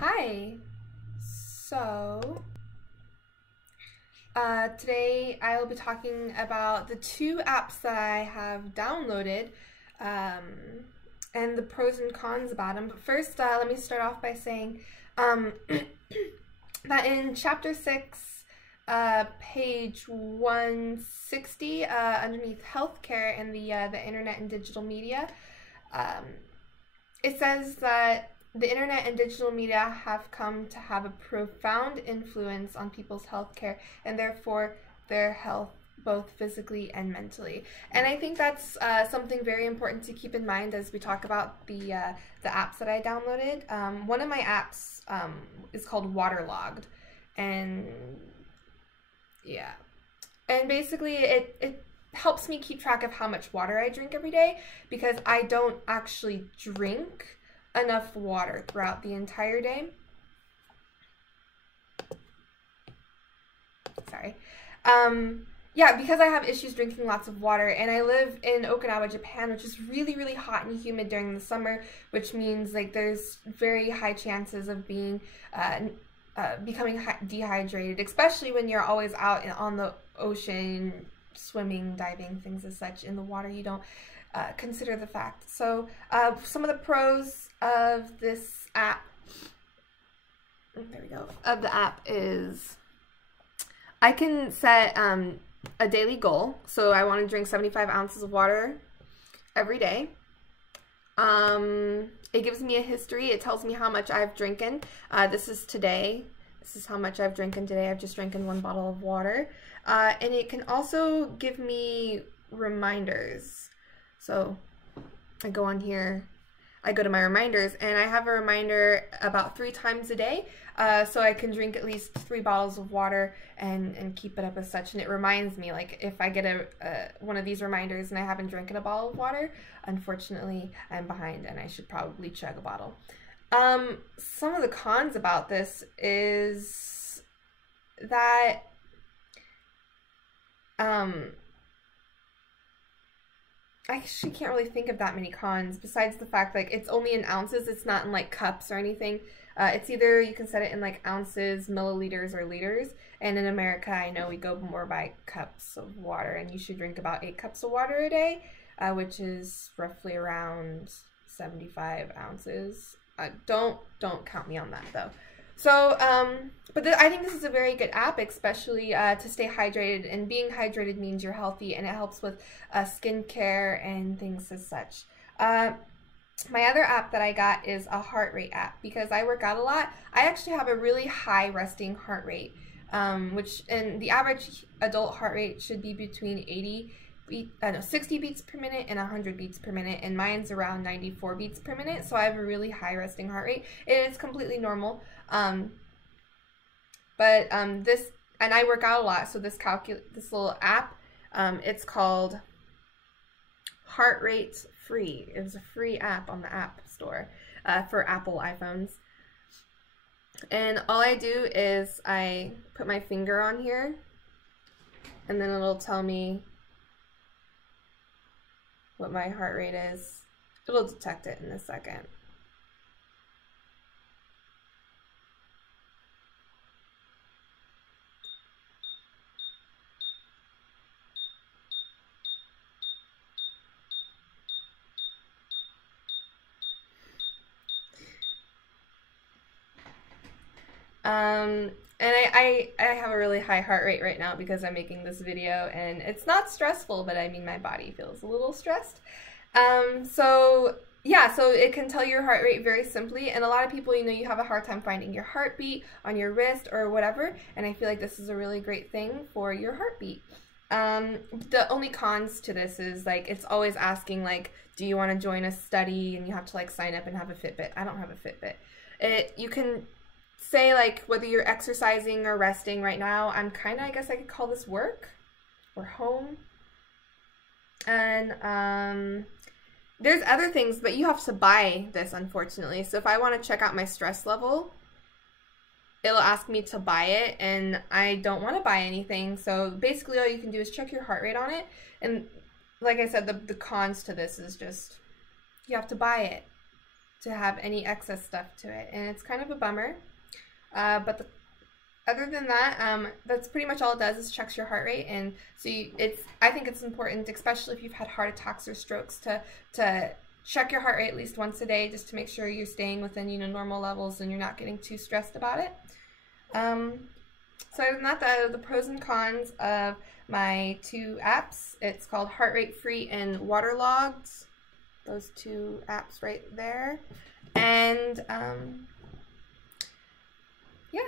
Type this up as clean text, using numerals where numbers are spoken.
Hi. So, today I will be talking about the two apps that I have downloaded um, and the pros and cons about them. But first, let me start off by saying um, that in Chapter 6, page 160, underneath healthcare and the internet and digital media, um, it says that the internet and digital media have come to have a profound influence on people's healthcare and therefore their health, both physically and mentally. And I think that's something very important to keep in mind as we talk about the apps that I downloaded. One of my apps is called Waterlogged, and yeah, and basically it helps me keep track of how much water I drink every day, because I don't actually drink enough water throughout the entire day. Sorry. Yeah, because I have issues drinking lots of water, and I live in Okinawa, Japan, which is really, really hot and humid during the summer, which means like there's very high chances of being becoming dehydrated, especially when you're always out on the ocean, swimming, diving, things as such in the water. You don't consider the fact. So some of the pros of this app, there we go, of the app is I can set a daily goal. So I want to drink 75 ounces of water every day. It gives me a history. It tells me how much I've drinking. This is today. This is how much I've drinking today. I've just drinking 1 bottle of water. And it can also give me reminders. So I go on here, I go to my reminders, and I have a reminder about 3 times a day. So I can drink at least 3 bottles of water and keep it up as such. And it reminds me, like, if I get one of these reminders and I haven't drinking a bottle of water, unfortunately I'm behind and I should probably chug a bottle. Some of the cons about this is that I actually can't really think of that many cons besides the fact like it's only in ounces. It's not in like cups or anything. It's either you can set it in like ounces, milliliters, or liters. And in America, I know we go more by cups of water, and you should drink about 8 cups of water a day, which is roughly around 75 ounces. Don't count me on that though. So, but I think this is a very good app, especially to stay hydrated, and being hydrated means you're healthy, and it helps with skincare and things as such. My other app that I got is a heart rate app, because I work out a lot. I actually have a really high resting heart rate, and the average adult heart rate should be between 60 beats per minute and 100 beats per minute, and mine's around 94 beats per minute, so I have a really high resting heart rate. It is completely normal, and I work out a lot, so this little app, it's called Heart Rate Free. It was a free app on the App Store for Apple iPhones, and all I do is I put my finger on here, and then it'll tell me what my heart rate is. It'll detect it in a second. And I have a really high heart rate right now because I'm making this video, and it's not stressful, but I mean my body feels a little stressed. So yeah, so it can tell your heart rate very simply, and a lot of people, you have a hard time finding your heartbeat on your wrist or whatever, and I feel like this is a really great thing for your heartbeat. The only cons to this is like it's always asking like, do you want to join a study, and you have to like sign up and have a Fitbit. I don't have a Fitbit. You can say like whether you're exercising or resting. Right now I'm kind of, I guess I could call this work or home. And there's other things, but you have to buy this, unfortunately. So if I want to check out my stress level, it'll ask me to buy it, and I don't want to buy anything. So basically all you can do is check your heart rate on it, and like I said, the cons to this is just you have to buy it. to have any excess stuff to it, and it's kind of a bummer. Other than that, that's pretty much all it does, is checks your heart rate. And so I think it's important, especially if you've had heart attacks or strokes, to check your heart rate at least once a day, just to make sure you're staying within, normal levels and you're not getting too stressed about it. So other than that, the pros and cons of my 2 apps, it's called Heart Rate Free and Waterlogged. Those 2 apps right there. And yeah.